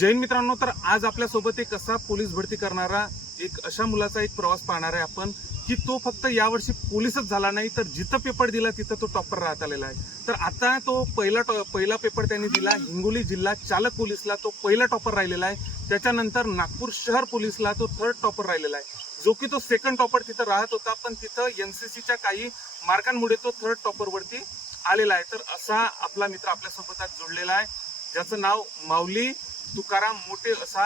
जैन मित्रांनो, तर आज आपल्यासोबत एक असा पोलीस भरती करणारा एक अशा मुलाचा एक प्रवास पाहणार आहे आपण, की तो फक्त यावर्षी पोलीसच झाला नाही तर जिथं पेपर दिला तिथं तो टॉपर राहत आलेला आहे। तर आता तो पहिला पेपर त्यांनी दिला हिंगोली जिल्हा चालक पोलीसला, तो पहिला टॉपर राहिलेला आहे। त्याच्यानंतर नागपूर शहर पोलीसला तो थर्ड टॉपर राहिलेला आहे, जो की तो सेकंड टॉपर तिथं राहत होता, पण तिथं एनसीसीच्या काही मार्कांमुळे तो थर्ड टॉपर वरती आलेला आहे। तर असा आपला मित्र आपल्यासोबत आज जोडलेला आहे, ज्याचं नाव माऊली तुकाराम मोठे असा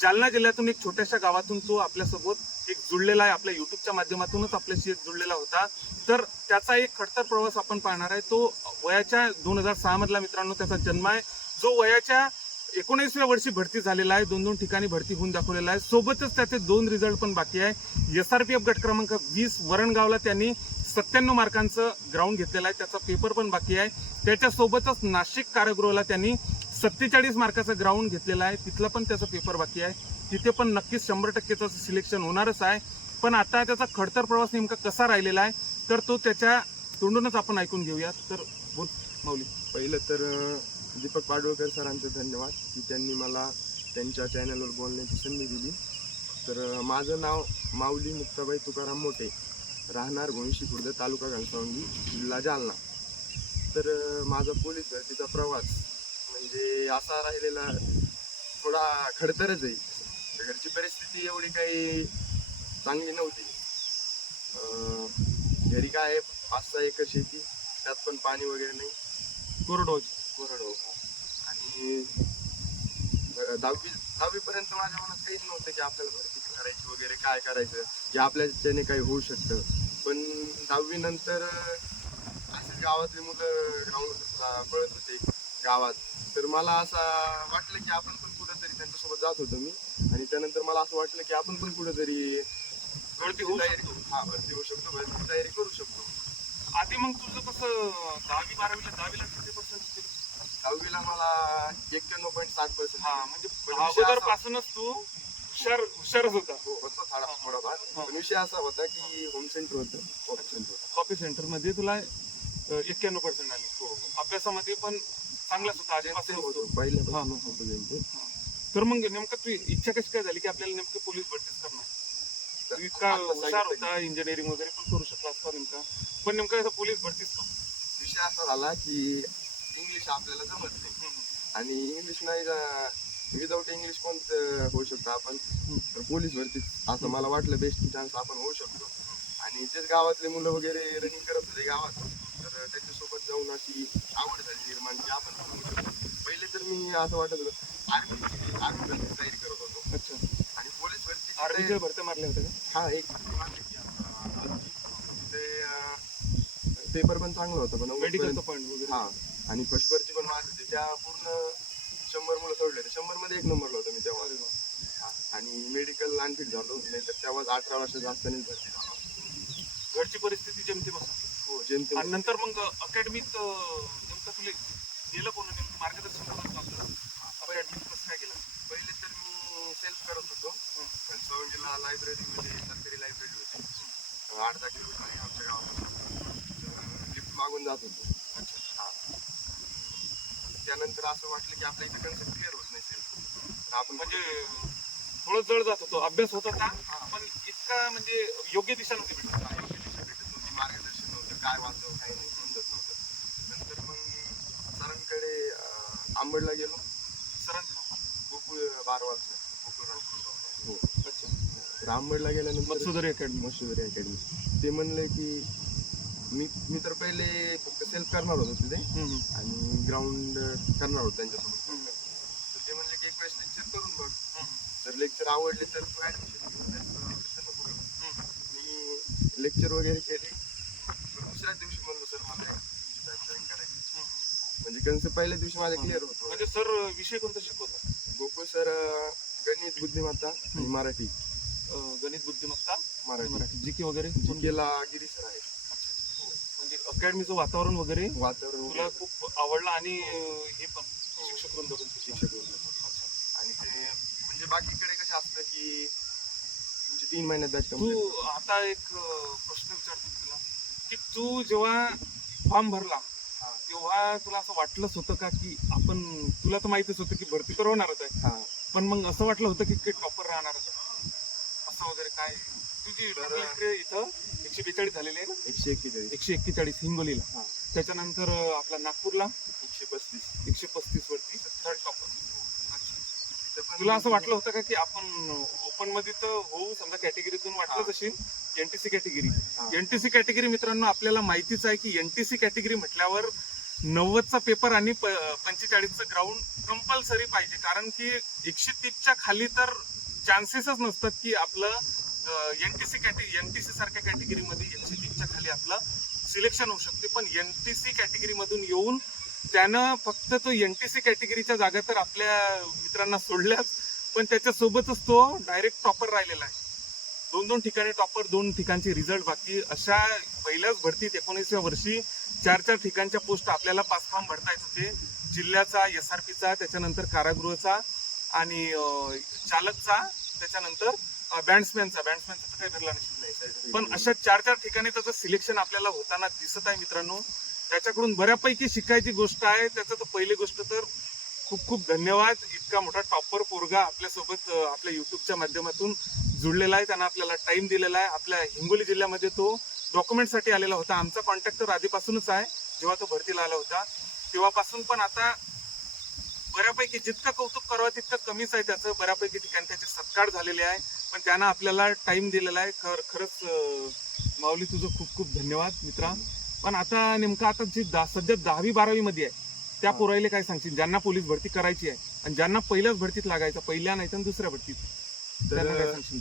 जालना जिल्ह्यातून एक छोट्याशा गावातून तो आपल्यासोबत एक जुळलेला आहे। आपल्या युट्यूबच्या माध्यमातूनच आपल्याशी एक जुळलेला होता। तर त्याचा एक खडतर प्रवास आपण पाहणार आहे। तो वयाच्या 2006 मधला मित्रांनो त्याचा जन्म आहे, जो वयाच्या 19व्या वर्षी भरती झालेला आहे। दोन ठिकाणी भरती होऊन दाखवलेला आहे। सोबतच त्याचे 2 रिझल्ट पण बाकी आहे। SRPF गट क्रमांक 20 वरणगावला त्यांनी 97 मार्कांचं ग्राउंड घेतलेला आहे, त्याचा पेपर पण बाकी आहे। त्याच्यासोबतच नाशिक कारागृहाला त्यांनी 47 मार्काचा ग्राउंड घेतलेला आहे, तिथला पण त्याचा पेपर बाकी आहे। तिथे पण नक्कीच 100% सिलेक्शन होणारच आहे। पण आता त्याचा खडतर प्रवास नेमका कसा राहिलेला आहे तर तो त्याच्या तोंडूनच आपण ऐकून घेऊया। तर बोल माऊली। पहिलं तर दीपक पाडवळकर सरांचं धन्यवाद की त्यांनी मला त्यांच्या चॅनलवर बोलण्याची संधी दिली। तर माझं नाव माऊली मुक्ताबाई तुकाराम मोठे, राहणार घोणशी खुर्द, तालुका घनसावंगी, जिल्हा जालना। तर माझा पोलीस भरतीचा प्रवास म्हणजे असा राहिलेला थोडा खडतरच आहे। घरची परिस्थिती एवढी काही चांगली नव्हती। घरी काय आहे, 5-6 एकर शेती, त्यात पण पाणी वगैरे नाही, कोरडवाहू आणि 10वी पर्यंत माझ्या मनात काहीच नव्हतं की आपल्याला भरती करायची वगैरे, काय करायचं की आपल्याच्याने काही होऊ शकतं। पण 10वी नंतर असे गावातली मुलं ग्राउंडला पळत होते गावात, तर मला असं वाटलं की आपण पण कुठेतरी त्यांच्यासोबत जात होतो मी, आणि त्यानंतर मला असं वाटलं की आपण पण कुठेतरी भरती होऊ शकतो, भरती तयारी करू शकतो। आधी मग तुझं कसं 10वी 12वीला 10वीला किती पर्सेंट? 10वीला मला 91.7%। हा, म्हणजे अगोदर पासूनच तू हुशारच होता। होतो थोडाफार, पण विषय असा होता की होम सेंटर होतं, कॉपी सेंटर मध्ये तुला 91% आले। अभ्यासामध्ये पण चांगलाच होता आधीपासून होतो। पहिल्यापासूनच होतं त्यांचं। तर मग नेमकं तू इच्छा कशी काय झाली की आपल्याला नेमकं पोलीस भरतीच करणार? तू इतका हुशार होता, इंजिनिअरिंग वगैरे पण करू शकला असता नेमका, पण नेमका असं पोलीस भरतीच का? विषय असा झाला की इंग्लिश आपल्याला जमत नाही, आणि इंग्लिश नाही विदाऊट इंग्लिश पण होऊ शकतो आपण, तर पोलीस भरतीत असं मला वाटलं बेस्ट चान्स आपण होऊ शकतो। आणि तेच गावातले मुलं वगैरे रनिंग करत होते गावात, तर त्यांच्यासोबत जाऊन अशी आवड झाली निर्माण की आपण पण होऊ शकतो। पहिले तर मी असं वाटत होतं आर्मी भरती तयारी करत होतो। अच्छा, आणि पोलीस भरती आर्मीच्या भरत्या मारल्या होत्या का? हा, एक ते पेपर पण चांगलं होतं, पण मेडिकलचं पॉईंट वगैरे? हा, आणि फर्स्ट वरची पण मार्क होते, त्या पूर्ण 100 मुलं सोडले, 100 मध्ये 1 नंबरला होतं मी तेव्हा। आणि मेडिकल अनफिट झालो, नाही तर तेव्हा 18 वर्षाचा असतानाच भरती झालो। घरची परिस्थिती जेमतेम असा? हो, जेमतेम। आणि नंतर मग अकॅडमीत नेमकं तुला गेलं कोण, नेमकं मार्गदर्शन कोणाचं आपलं? अकॅडमीत कसं काय गेलं? पहिले तर मी सेल्फ करत होतो, पण सवंगीला लायब्ररीमध्ये, सरकारी लायब्ररी होती 8-10 किलोमीटर आहे आमच्या गावात, लिफ्ट मागून जात होतो। हा, त्यानंतर असं वाटलं की आपल्या इथे कन्सेप्ट क्लिअर होत नाही सेल्फ, तर आपण म्हणजे थोडं जड जात होतो, अभ्यास होत होता पण इतका म्हणजे योग्य दिशा नव्हती भेटत, योग्य दिशा भेटत नव्हती, मार्गदर्शन नव्हतं, काय वाचावं काय नाही समजत नव्हतं। नंतर मग सरांकडे आंबडला गेलो, सरांचं गोकुळ बारवाल हो। अच्छा, तर आंबडला गेल्यानंतर मत्सुदरी अकॅडमी अकॅडमी, ते म्हणले की मी तर पहिले फक्त सेल्फ करणार होतो तिथे, आणि ग्राउंड करणार होतो त्यांच्यासोबत। तर ते म्हणले की एक वेळेस लेक्चर करून बघ, जर लेक्चर आवडले तर तू ऍडमिशन, मी लेक्चर वगैरे केले। दुसऱ्याच दिवशी म्हणलो सर मला तुमची बॅच जॉईन करायची, म्हणजे कन्सेप्ट पहिल्या दिवशी माझा क्लिअर होतो। म्हणजे सर विषय कोणता शिकवतात? गोकुळ सर गणित, बुद्धिमत्ता आणि मराठी। गणित, बुद्धिमत्ता, मराठी जीके वगैरे केला गिरी सर आहे। म्हणजे अकॅडमीचं वातावरण वगैरे वातावरण तुला खूप आवडलं, आणि हे पण शिक्षक वृंद पण शिक्षक होते। आणि ते म्हणजे बाकीकडे कसं असतं की तुमची 3 महिन्यात बॅच तू कंप्लीट। आता एक प्रश्न विचारतो तुला, की तू जेव्हा फॉर्म भरला तेव्हा तुला असं वाटलंच होतं का की आपण, तुला तर माहितीच होतं की भरती तर होणारच आहे, पण मग असं वाटलं होतं की टॉपर राहणार असं वगैरे काय? तुझी total इकडे इथं 142 झालेली आहे ना? 141. 141 हिंगोलीला. हा. त्याच्यानंतर आपला नागपूरला 135. 135 वरती थर्ड टॉपर. तिथं पण तुला असं वाटलं होतं का की आपण ओपन मध्ये तर होऊ, समजा कॅटेगरीतून वाटलंच असेल एनटीसी कॅटेगरी. हा. एनटीसी कॅटेगरी मित्रांनो आपल्याला माहितीच आहे की एनटीसी कॅटेगरी म्हटल्यावर 90चा पेपर आणि 45चं ग्राउंड कंपल्सरी पाहिजे, कारण की 130च्या खाली तर चान्सेसच नसतात की आपलं एनटीसी सारख्या कॅटेगरीमध्ये 130च्या खाली आपलं सिलेक्शन होऊ शकते. पण एनटीसी कॅटेगरी मधून येऊन त्यानं फक्त तो एनटीसी कॅटेगरीच्या जागा तर आपल्या मित्रांना सोडल्याच, पण त्याच्यासोबतच तो डायरेक्ट टॉपर राहिलेला आहे. 2 ठिकाणी टॉपर, 2 ठिकाणचे रिझल्ट बाकी. अशा पहिल्याच भरतीत 19व्या वर्षी 4 ठिकाणच्या पोस्ट आपल्याला 5 फॉर्म भरता येत होते. जिल्ह्याचा, SRPचा, त्याच्यानंतर कारागृहाचा आणि चालकचा, त्याच्यानंतर बँड्समॅनचा तर काही भरला नाही. पण अशा 4 ठिकाणी त्याचं सिलेक्शन आपल्याला होताना दिसत आहे मित्रांनो. त्याच्याकडून बऱ्यापैकी शिकायची गोष्ट आहे. त्याचं तर पहिली गोष्ट तर खूप खूप धन्यवाद. इतका मोठा टॉपर पोरगा आपल्यासोबत आपल्या युट्यूबच्या माध्यमातून जुळलेला आहे. त्यानं आपल्याला टाइम दिलेला आहे. आपल्या हिंगोली जिल्ह्यामध्ये तो डॉक्युमेंटसाठी आलेला होता. आमचा कॉन्टॅक्ट तर आधीपासूनच आहे. जेव्हा तो भरतीला आला होता तेव्हापासून. पण आता बऱ्यापैकी जितकं कौतुक करावं तितकं कमीच आहे त्याचं. बऱ्यापैकी ठिकाणी त्याचे सत्कार झालेले आहे. पण त्यानं आपल्याला टाइम दिलेला आहे. खरंच माऊली तुझं खूप खूप धन्यवाद मित्रा. पण आता नेमकं आता जी सध्या 10वी 12वी मध्ये आहे त्या पोरायले काय सांगशील, ज्यांना पोलीस भरती करायची आहे आणि ज्यांना पहिल्याच भरतीत लागायचं, पहिल्या नाही तर दुसऱ्या भरतीत, त्यांना काय सांगशील?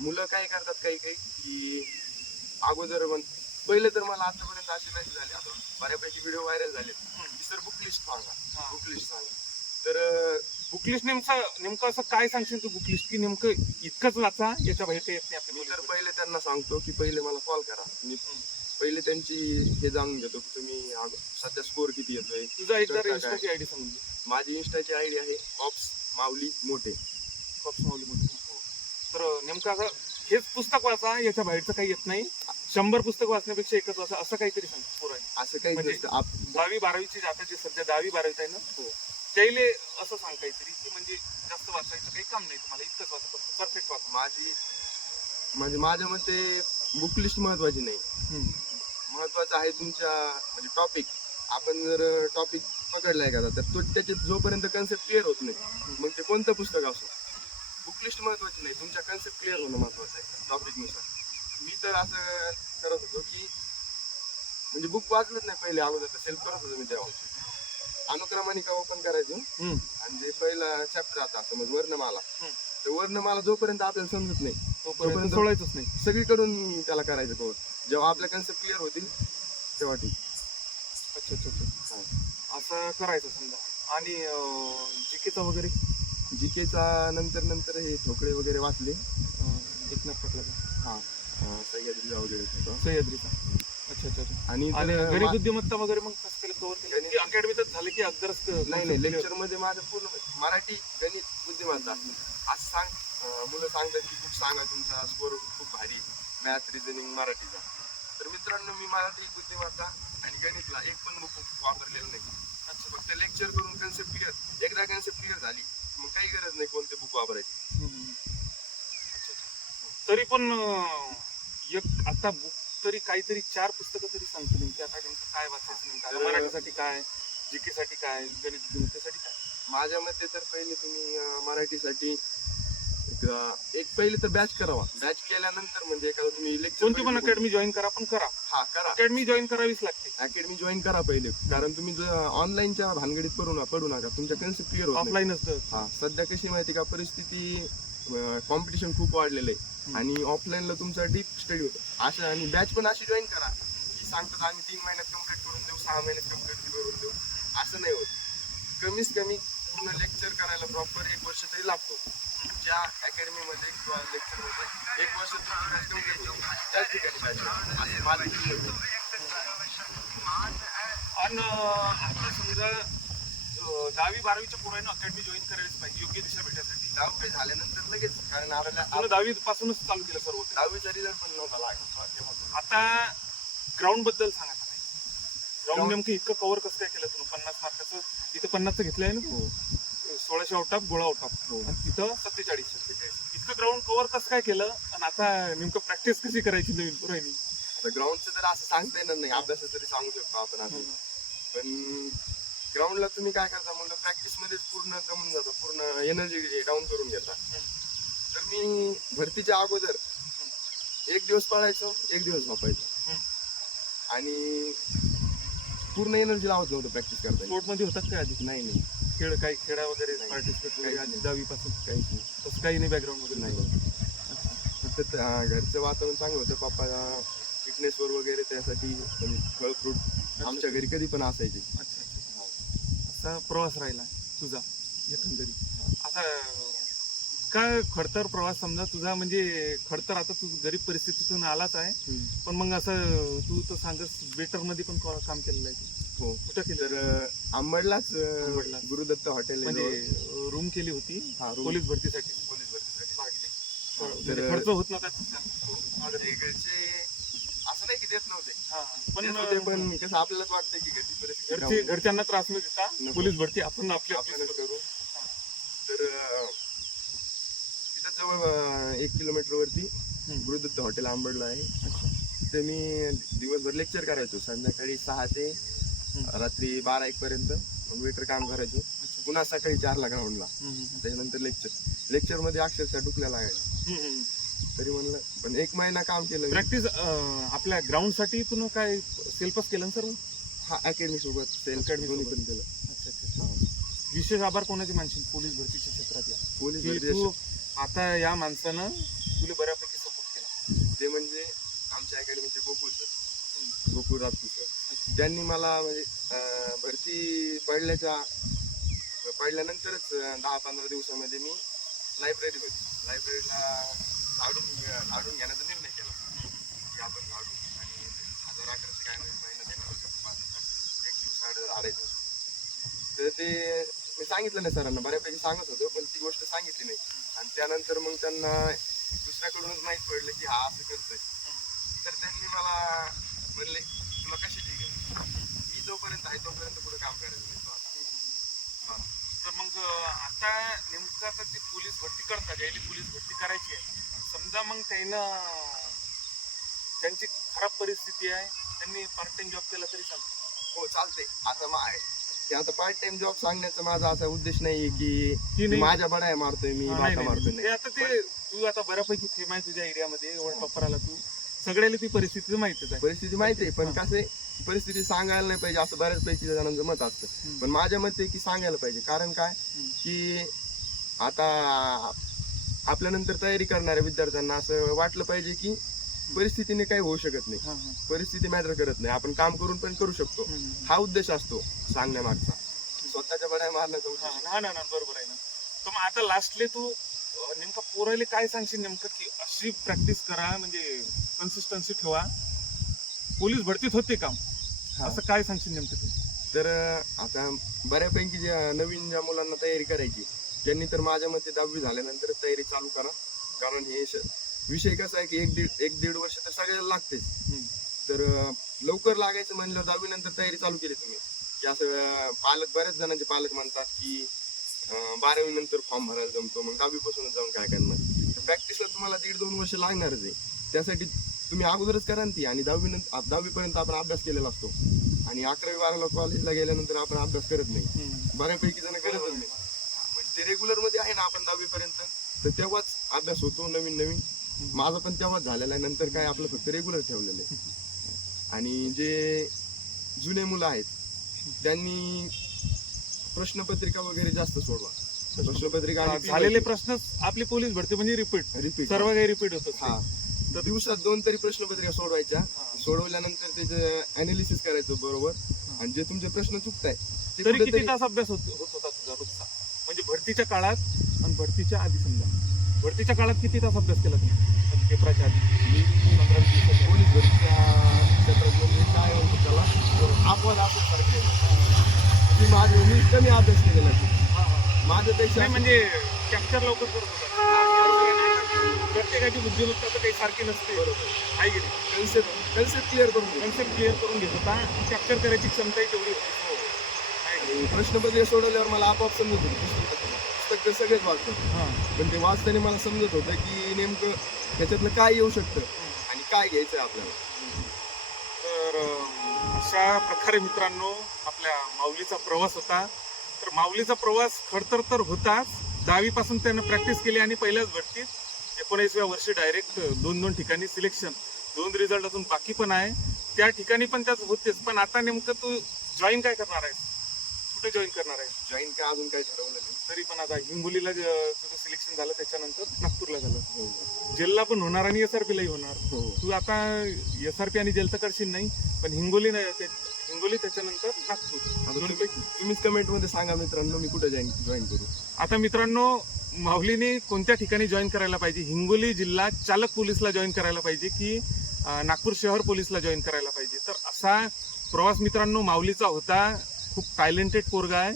मुलं काय करतात काही काही की अगोदर पहिले तर मला आतापर्यंत असे मेसेज झाले, आता बऱ्यापैकी व्हिडिओ व्हायरल झाले की सर बुक लिस्ट सांगा, बुक लिस्ट सांगा. तर बुकलिस्ट नेमकं असं काय सांगशील तू बुकलिस्ट, की नेमकं इतकंच वाचा, याच्या बाहेर काही येत नाही मी आपल्याला? तर पहिले त्यांना सांगतो की पहिले मला कॉल करा. मी पहिले त्यांची हे जाणून घेतो की तुम्ही सध्या स्कोर किती येतोय. तुझा एकदा करता काय? इंस्टाची आयडी सांगून दे. माझी इंस्टाची आयडी आहे ऑप्स माऊली मोठे. पप्स माऊलीमध्ये. तर नेमकं असं हेच पुस्तक वाचा, याच्या बाहेरचं काही येत नाही. 100 पुस्तक वाचण्यापेक्षा एकच वाचा, असं काहीतरी सांग पोरांनी. असं काही म्हणजे नसतं. 10वी 12वीची आता जे सध्या 10वी 12वीत आहे ना, हो. त्याले असं सांग काहीतरी की म्हणजे जास्त वाचायचं काही काम नाही तुम्हाला, इतकंच वाचा, परफेक्ट वाचा. म्हणजे माझ्या मते बुक लिस्ट महत्वाची नाही. महत्वाचं आहे तुमच्या म्हणजे टॉपिक. आपण जर टॉपिक पकडला एखादा तर तो त्याच्यात जोपर्यंत कन्सेप्ट क्लिअर होत नाही मग ते कोणतं पुस्तक असो, बुक लिस्ट महत्वाची नाही, तुमच्या कन्सेप्ट क्लिअर होणं महत्वाचं आहे टॉपिकनुसार. मी तर असं करत होतो की म्हणजे बुक वाचलंच नाही पहिले. अगोदर तर सेल्फ करत होतो मी तेव्हा. अनुक्रमणिका ओपन करायचो आणि जे पहिला चॅप्टर आता समज वर्णमाला, तर वर्णमाला जोपर्यंत आपल्याला समजत नाही तोपर्यंत सोडायचंच नाही. सगळीकडून त्याला करायचं कवर. जेव्हा आपल्या कन्सेप्ट क्लिअर होतील तेव्हा ठीक. अच्छा. असं करायचं समजा. आणि जीकेचा वगैरे जीकेचा नंतर हे ठोकळे वगैरे वाचले. एकनाथ पाटलाचा. हा. सह्याद्रीचा वगैरे होता. सह्याद्रीचा. अच्छा. आणि गरीब बुद्धिमत्ता वगैरे मग कसं केलं, कव्हर केलं की अकॅडमीतच झालं की अगदरच? नाही, लेक्चर मध्ये माझं पूर्ण मराठी, गणित, बुद्धिमत्ता असं मुलं सांगतात की बुक सांगा, तुमचा स्कोर खूप भारी, मॅथ, रिझनिंग, मराठीचा. तर मित्रांनो मी मराठी, बुद्धिमत्ता आणि गणितला एक पण बुक वापरलेलं नाही. अच्छा. फक्त लेक्चर करून कन्सेप्ट क्लिअर, एकदा कन्सेप्ट क्लिअर झाली मग काही गरज नाही कोणते बुक वापरायची. तरी पण एक आता बुक तरी काहीतरी 4 पुस्तकं तरी सांगतो नेमकी. आता नेमकं काय वाचायचं नेमकं? मराठीसाठी काय, जीके साठी काय, गणित बुद्धिमत्तेसाठी काय? माझ्या मते तर पहिले तुम्ही मराठीसाठी एक पहिले तर बॅच करावा. बॅच केल्यानंतर म्हणजे एखादं तुम्ही लेक्चर कोणती पण अकॅडमी जॉईन करा, पण करा. हा करा. अकॅडमी जॉईन करावीच लागते. अकॅडमी जॉईन करा पहिले, कारण तुम्ही ऑनलाईनच्या भानगडीत पडू नका. तुमच्या कन्सेप्ट क्लिअर होत नाही. ऑफलाईनच. हा. सध्या कशी माहिती का परिस्थिती, कॉम्पिटिशन खूप वाढलेलं आहे आणि ऑफलाईनला तुमचा डीप स्टडी होतो. अशा आणि बॅच पण अशी जॉईन करा की सांगतात आम्ही 3 महिन्यात कम्प्लीट करून देऊ, 6 महिन्यात कम्प्लीट करून देऊ. असं नाही होत. कमीत कमी पूर्ण लेक्चर करायला प्रॉपर 1 वर्ष तरी लागतो. ज्या अकॅडमीमध्ये किंवा लेक्चरमध्ये 1 वर्ष कम्प्लीट होतो त्याच ठिकाणी बॅच असं माझं. आणि आता समजा 10वी 12वीच्या पोरांना अकॅडमी जॉईन करायलाच पाहिजे योग्य दिशा भेटण्यासाठी. 10वी झाल्यानंतर लगेच, कारण आपल्याला 10वी पासूनच चालू केलं सर्व. 10वीचा रिझल्ट पण नव्हता लागत. आता ग्राउंड बद्दल सांगा. ग्राउंड नेमकं इतकं कव्हर कसं काय केलं तुम्ही? 50 मार्काचं इथं 50चं घेतलंय ना? हो. 1600 आउट ऑफ गोळा आउट ऑफ हो. तिथं 47 इतकं ग्राउंड कव्हर कसं काय केलं आणि आता नेमकं प्रॅक्टिस कशी करायची नवीन पुरायनी? ग्राउंडचं तर असं सांगता येणार नाही, अभ्यासाचं तरी सांगू शकतो आपण असं. पण ग्राउंडला तुम्ही काय करता म्हणलं, प्रॅक्टिस मध्ये पूर्ण दमून जातो, पूर्ण एनर्जी डाऊन करून घेता. तर मी भरतीच्या अगोदर एक दिवस पळायचो, एक दिवस झोपायचो आणि पूर्ण एनर्जी लावत नव्हतं प्रॅक्टिस करताना. स्पोर्ट मध्ये होतात काय आधी नाही नाही खेळ, काही खेळा वगैरे नाही. पार्टिसिपेट काहीच आधी नाही. 10वी पासून काहीच नाही. तसं काही नाही बॅकग्राऊंड वगैरे नाही. फक्त घरचं वातावरण चांगलं होतं. पप्पा फिटनेसवर वगैरे त्यासाठी म्हणजे फळ फ्रूट आमच्या घरी कधी पण असायचे. अच्छा असा प्रवास राहिला तुझा एकंदरीत. आता काय खडतर प्रवास समजा तुझा, म्हणजे खडतर आता तू गरीब परिस्थितीतून आलाच आहे, पण मग असं तू तर सांगस बेटर मध्ये पण काम केलेलं आहे तू. हो. कुठं केलं? तर आंबडलाच आंबडला. गुरुदत्त हॉटेल म्हणजे रूम केली होती पोलीस भरतीसाठी. पोलीस भरतीसाठी. म्हणजे तर- खर्च होत नव्हता तुझा. घरचे असं नाही की देत नव्हते, हा, देत होते, पण कसं आपल्यालाच वाटतं की घरची परिस्थिती घरच्यांना त्रास न देता नको. पोलीस भरती आपण आपली आपल्यालाच करू. तर तिथं जवळ 1 किलोमीटर वरती गुरुदत्त हॉटेल आंबडला आहे. तिथे मी दिवसभर लेक्चर करायचो, संध्याकाळी 6 ते रात्री 12-1 पर्यंत वेटर काम करायचो. पुन्हा सकाळी 4ला ग्राउंडला, त्याच्यानंतर लेक्चर मध्ये अक्षरशः डुकल्या लागायला. तरी म्हणलं, पण 1 महिना काम केलं. प्रॅक्टिस आपल्या ग्राउंड साठी तू काय सेल्फच केलं सर? हा, अकॅडमी सोबत सेल्फ Academy दोन्ही सोबत. पण केलं. अच्छा. विशेष आभार कोणाचे मानशील पोलीस भरतीच्या क्षेत्रातल्या? पोलीस की भरती तू आता या माणसानं तुला बऱ्यापैकी सपोर्ट केला. ते म्हणजे आमच्या अकॅडमीचे गोकुळ सर, गोकुळ राजपूत सर. त्यांनी मला म्हणजे भरती पडल्यानंतरच 10-15 दिवसामध्ये मी लायब्ररीला झाडून घेण्याचा निर्णय केला की आपण झाडू आणि 1011 काय महिना देणार होतं, 1 दिवस झाडायचं. तर ते मी सांगितलं नाही सरांना, बऱ्यापैकी सांगत होतो, पण ती गोष्ट सांगितली नाही. आणि त्यानंतर मग त्यांना दुसऱ्याकडूनच माहीत पडलं की हा असं करतोय. तर त्यांनी मला म्हणले, तुला कशाची गरज, मी जोपर्यंत आहे तोपर्यंत पुढे काम करायचं नाही तू आता. तर मग आता नेमकं आता ती पोलीस भरती करतात, ज्याची पोलीस भरती करायची आहे, समजा मग त्यांची खराब परिस्थिती आहे, त्यांनी पार्ट टाइम जॉब केला तरी चालतो? हो, चालते. आता पार्ट टाइम जॉब सांगण्याचा माझा असा उद्देश नाहीये की नाही. माझ्या बडाया मारतोय मी, बाटा मारतोय. ते आता ते तू आता बऱ्यापैकी फेम आहे तुझ्या एरियामध्ये, एवढा टॉपर आला तू, सगळ्याला ती परिस्थिती माहितीच आहे. परिस्थिती माहिती आहे, पण कसं आहे, परिस्थिती सांगायला नाही पाहिजे असं बऱ्याचपैकी जणांचं मत असतं. पण माझ्या मते की सांगायला पाहिजे. कारण काय की आता आपल्यानंतर तयारी करणाऱ्या विद्यार्थ्यांना असं वाटलं पाहिजे की परिस्थितीने काही होऊ शकत नाही, परिस्थिती मॅटर करत नाही, आपण काम करून पण करू शकतो. हा उद्देश असतो सांगण्यामागचा, स्वतःच्या बड्या मारण्याचा उद्देश. ना बरोबर आहे ना. तर मग आता लास्टले तू नेमका पोरायले काय सांगशील नेमकं, की अशी प्रॅक्टिस करा, म्हणजे कन्सिस्टन्सी ठेवा, पोलीस भरतीत होते काम, असं काय सांगशील नेमकं तू? तर आता बऱ्यापैकी नवीन ज्या मुलांना तयारी करायची, त्यांनी तर माझ्या मते 10वी झाल्यानंतर तयारी चालू करा. कारण हे विषय कसा आहे की 1-1.5 वर्ष तर सगळ्याला लागतेच. तर लवकर लागायचं म्हणल्यावर 10वी नंतर तयारी चालू केली तुम्ही, की असं बऱ्याच जणांचे पालक म्हणतात की 12वी नंतर फॉर्म भरायला जमतो, मग 10वी पासूनच जाऊन काय करणार. प्रॅक्टिसला तुम्हाला 1.5-2 वर्ष लागणारच आहे. त्यासाठी तुम्ही अगोदरच करा ती. आणि 10वी पर्यंत आपण अभ्यास केलेला असतो, आणि 11वी-12वीला कॉलेजला गेल्यानंतर आपण अभ्यास करत नाही, बऱ्यापैकी जण करतच नाही. म्हणजे ते रेग्युलर मध्ये आहे ना आपण 10वी पर्यंत, तर तेव्हाच अभ्यास होतो नवीन. माझा पण तेव्हाच झालेला आहे. नंतर काय आपलं फक्त रेग्युलर ठेवलेलं आहे. आणि जे जुने मुलं आहेत त्यांनी प्रश्नपत्रिका वगैरे जास्त सोडवा. प्रश्नपत्रिका झालेले प्रश्न आपली पोलीस भरती म्हणजे रिपीट सर्व काही रिपीट होतं. हा, तर दिवसात 2 तरी प्रश्नपत्रिका सोडवायच्या. सोडवल्यानंतर त्याचं अनालिसिस करायचं बरोबर, आणि जे तुमचे प्रश्न चुकताय तरी किती तास अभ्यास होत होता तुझा रोजचा, म्हणजे भरतीच्या काळात आणि भरतीच्या आधी? समजा भरतीच्या काळात किती तास अभ्यास केला तुम्ही पेपराच्या आधी? मी 15-20 पोलीस भरतीच्या क्षेत्रात म्हणजे काय म्हणतो त्याला, अपवाद असल्यासारखे की मी कमी अभ्यास केलेला आहे माझ्यापेक्षा. म्हणजे कॅप्चर लवकर करत होता. प्रत्येकाची बुद्धिमत्ता तर काही सारखी नसते, बरोबर आहे की नाही? कन्सेप्ट क्लिअर करून घेत होता, कॅप्चर करायची क्षमता तेवढी होती. आणि प्रश्नपत्रिका सोडवल्यावर मला आपोआप समजत होतं पुस्तक तर सगळेच वाचतो, पण ते वाचताना मला समजत होतं की नेमकं त्याच्यातलं काय येऊ शकतं आणि काय घ्यायचं आपल्याला. तर अशा प्रकारे मित्रांनो आपल्या माऊलीचा प्रवास होता. तर माऊलीचा प्रवास खडतर तर होताच. 10वी पासून त्यानं प्रॅक्टिस केली आणि पहिल्याच भरतीत 19व्या वर्षी डायरेक्ट 2 ठिकाणी सिलेक्शन, 2 रिझल्ट अजून बाकी पण आहे. त्या ठिकाणी पण त्याच होतेच. पण आता नेमकं तू जॉईन काय करणार आहेस, कुठे जॉईन करणार आहेस? जॉईन काय अजून काही ठरवलं नाही. तरी पण आता हिंगोलीला तुझं सिलेक्शन झालं, त्याच्यानंतर नागपूरला झालं, जेलला पण होणार आणि SRP लाही होणार. तू आता SRP आणि जेल तर करशील नाही, पण हिंगोली त्याच्यानंतर नागपूर. तुम्हीच कमेंट मध्ये सांगा मित्रांनो मी कुठे जॉईन करू. आता मित्रांनो माऊलीने कोणत्या ठिकाणी जॉईन करायला पाहिजे? हिंगोली जिल्हा चालक पोलीसला जॉईन करायला पाहिजे की नागपूर शहर पोलीसला जॉईन करायला पाहिजे? तर असा प्रवास मित्रांनो माऊलीचा होता. खूप टॅलेंटेड पोरगा आहे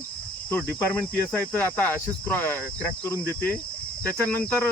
तो. डिपार्टमेंट PSI तर आता अशीच क्रॅक करून देते. त्याच्यानंतर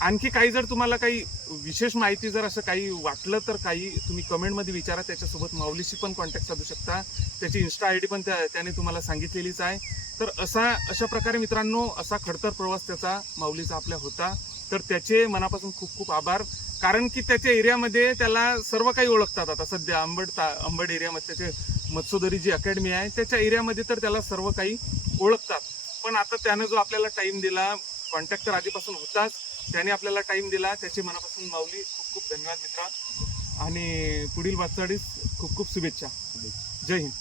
आणखी काही जर तुम्हाला काही विशेष माहिती जर असं काही वाटलं तर काही तुम्ही कमेंटमध्ये विचारा. त्याच्यासोबत माऊलीशी पण कॉन्टॅक्ट साधू शकता. त्याची Insta ID पण त्याने तुम्हाला सांगितलेलीच आहे. तर अशा प्रकारे मित्रांनो असा खडतर प्रवास त्याचा माऊलीचा आपल्या होता. तर त्याचे मनापासून खूप खूप आभार. कारण की त्याच्या एरियामध्ये त्याला सर्व काही ओळखतात. आता सध्या अंबड एरियामध्ये त्याचे मत्स्योदरी जी अकॅडमी आहे त्याच्या एरियामध्ये तर त्याला सर्व काही ओळखतात. पण आता त्यानं जो आपल्याला टाइम दिला, कॉन्टॅक्ट तर आधीपासून होताच, त्याने आपल्याला टाइम दिला, त्याचे मनापासून माऊली खूप खूप धन्यवाद मित्रा. आणि पुढील वाटचालीस खूप खूप शुभेच्छा. जय हिंद.